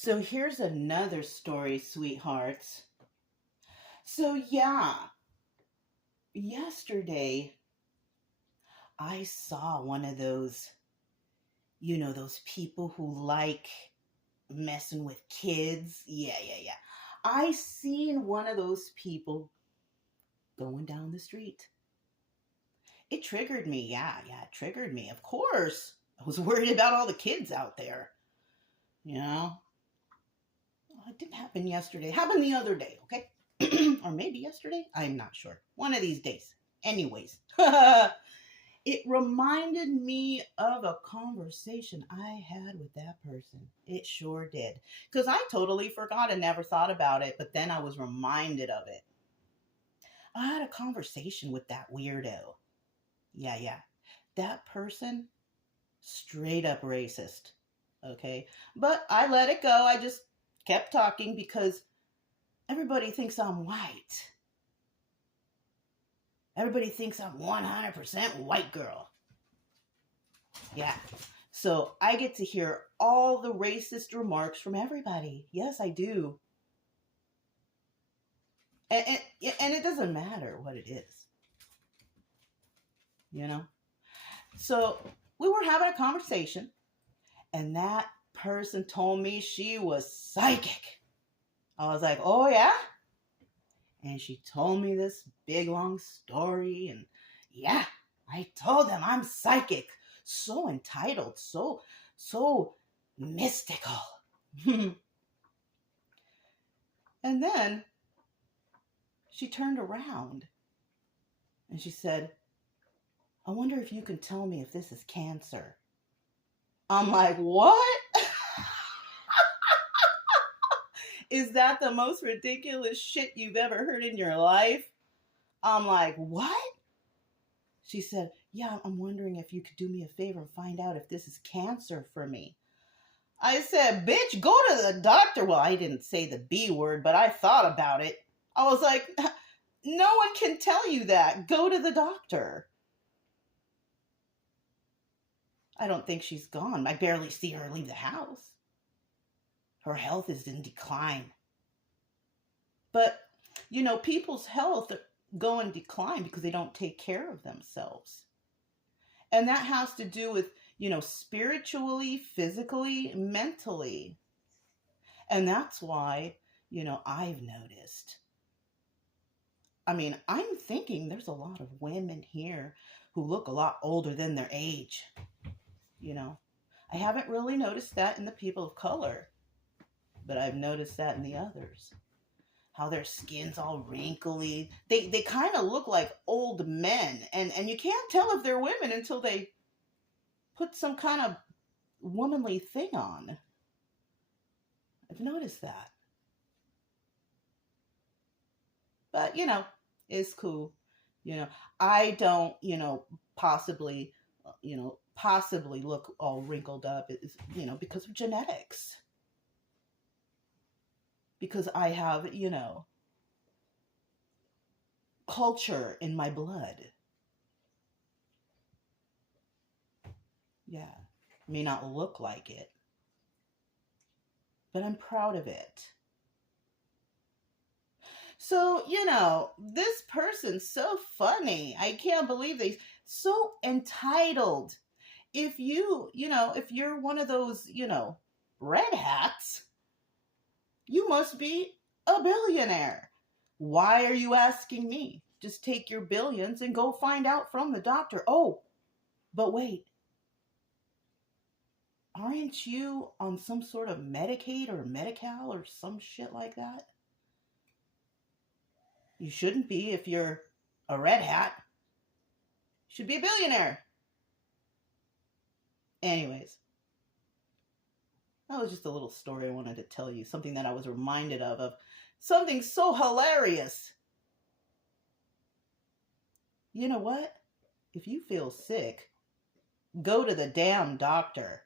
So here's another story, sweethearts. So yeah, yesterday I saw one of those, those people who like messing with kids. Yeah. I seen one of those people going down the street. It triggered me. Yeah, it triggered me. Of course. I was worried about all the kids out there. You know, it didn't happen yesterday. It happened the other day, okay? Or maybe yesterday. I'm not sure. One of these days. Anyways, it reminded me of a conversation I had with that person. It sure did. Because I totally forgot and never thought about it, but then I was reminded of it. I had a conversation with that weirdo. Yeah. That person, straight up racist. Okay. But I let it go. I just kept talking because everybody thinks I'm white. Everybody thinks I'm 100% white girl. Yeah. So I get to hear all the racist remarks from everybody. Yes, I do. And it doesn't matter what it is. So we were having a conversation, and that person told me she was psychic. I was like, oh yeah? And she told me this big long story, and yeah, I told them I'm psychic. So entitled, so mystical. And then she turned around and she said, I wonder if you can tell me if this is cancer. I'm like, what? Is that the most ridiculous shit you've ever heard in your life? I'm like, what? She said, yeah, I'm wondering if you could do me a favor and find out if this is cancer for me. I said, bitch, go to the doctor. Well, I didn't say the B word, but I thought about it. I was like, no one can tell you that. Go to the doctor. I don't think she's gone. I barely see her leave the house. Her health is in decline. But, people's health go in decline because they don't take care of themselves. And that has to do with, spiritually, physically, mentally. And that's why, I've noticed. I mean, I'm thinking there's a lot of women here who look a lot older than their age. I haven't really noticed that in the people of color, but I've noticed that in the others. How their skin's all wrinkly. They kind of look like old men. And you can't tell if they're women until they put some kind of womanly thing on. I've noticed that. But, it's cool. I don't, possibly look all wrinkled up, because of genetics. Because I have, culture in my blood. Yeah. May not look like it, but I'm proud of it. So, this person's so funny. I can't believe they so entitled. If if you're one of those, red hats, you must be a billionaire. Why are you asking me? Just take your billions and go find out from the doctor. Oh, but wait. Aren't you on some sort of Medicaid or Medi-Cal or some shit like that? You shouldn't be if you're a red hat. You should be a billionaire. Anyways, that was just a little story I wanted to tell you. Something that I was reminded of something so hilarious. You know what? If you feel sick, go to the damn doctor.